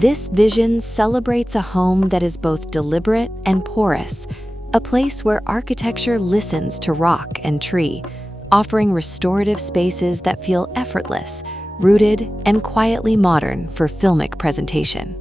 This vision celebrates a home that is both deliberate and porous, a place where architecture listens to rock and tree, offering restorative spaces that feel effortless, rooted, and quietly modern for filmic presentation.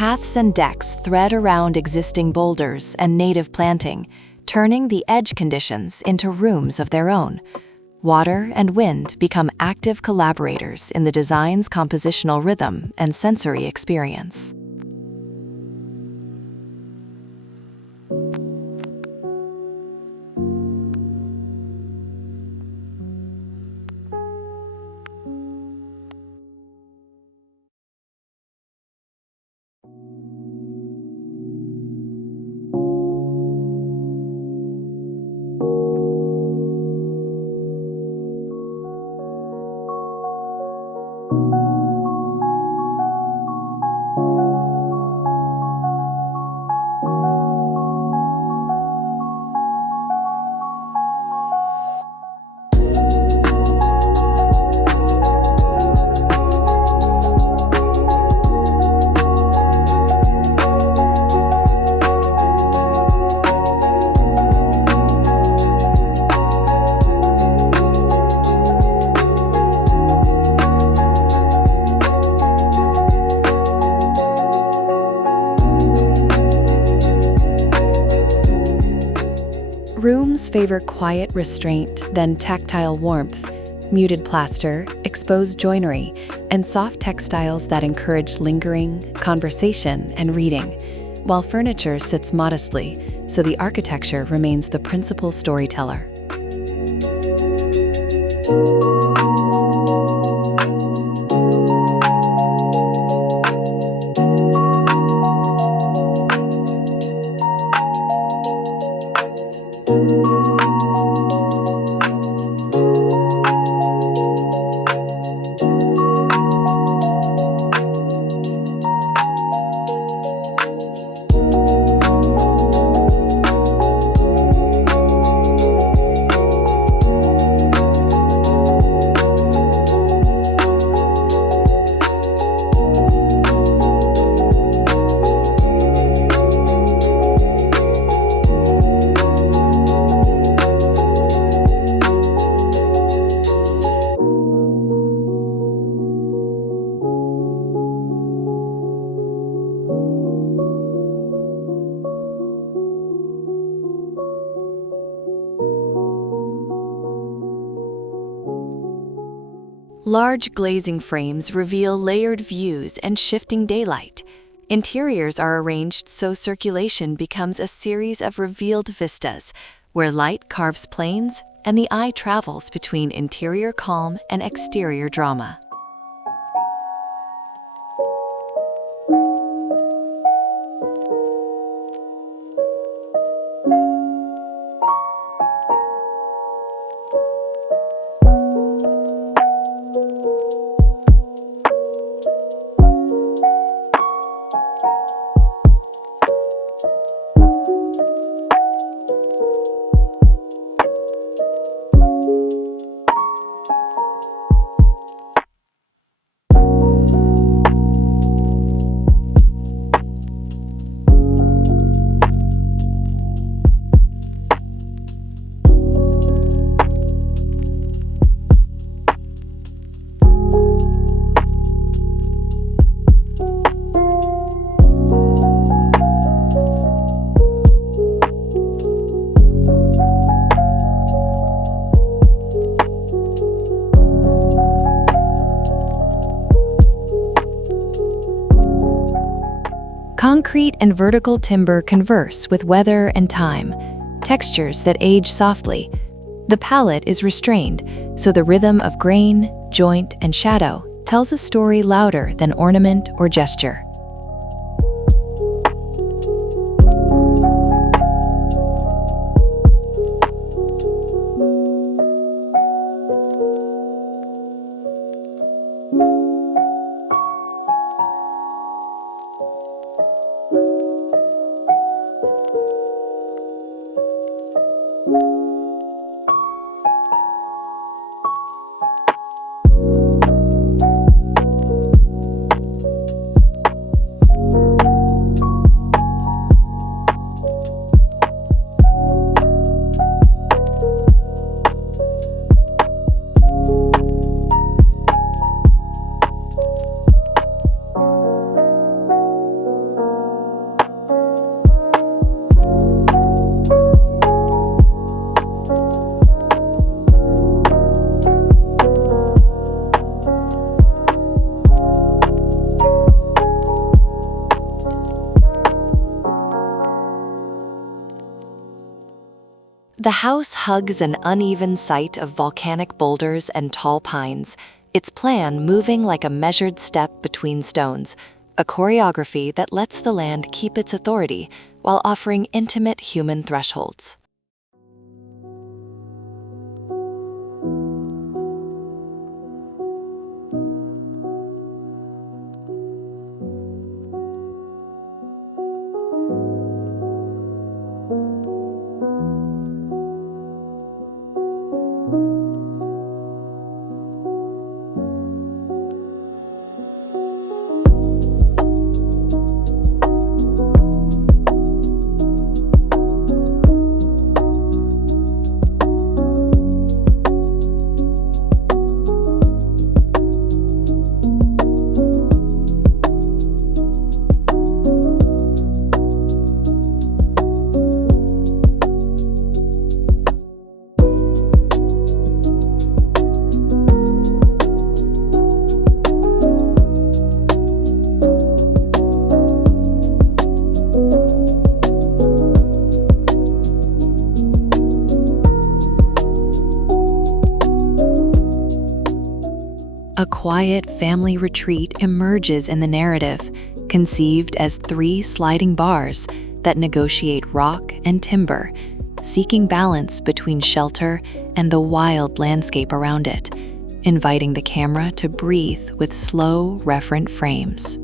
Paths and decks thread around existing boulders and native planting, turning the edge conditions into rooms of their own. Water and wind become active collaborators in the design's compositional rhythm and sensory experience. Rooms favor quiet restraint, then tactile warmth, muted plaster, exposed joinery, and soft textiles that encourage lingering, conversation, and reading, while furniture sits modestly, so the architecture remains the principal storyteller. Large glazing frames reveal layered views and shifting daylight. Interiors are arranged so circulation becomes a series of revealed vistas, where light carves planes and the eye travels between interior calm and exterior drama. Concrete and vertical timber converse with weather and time, textures that age softly. The palette is restrained, so the rhythm of grain, joint, and shadow tells a story louder than ornament or gesture. The house hugs an uneven site of volcanic boulders and tall pines, its plan moving like a measured step between stones, a choreography that lets the land keep its authority while offering intimate human thresholds. A quiet family retreat emerges in the narrative, conceived as 3 sliding bars that negotiate rock and timber, seeking balance between shelter and the wild landscape around it, inviting the camera to breathe with slow, reverent frames.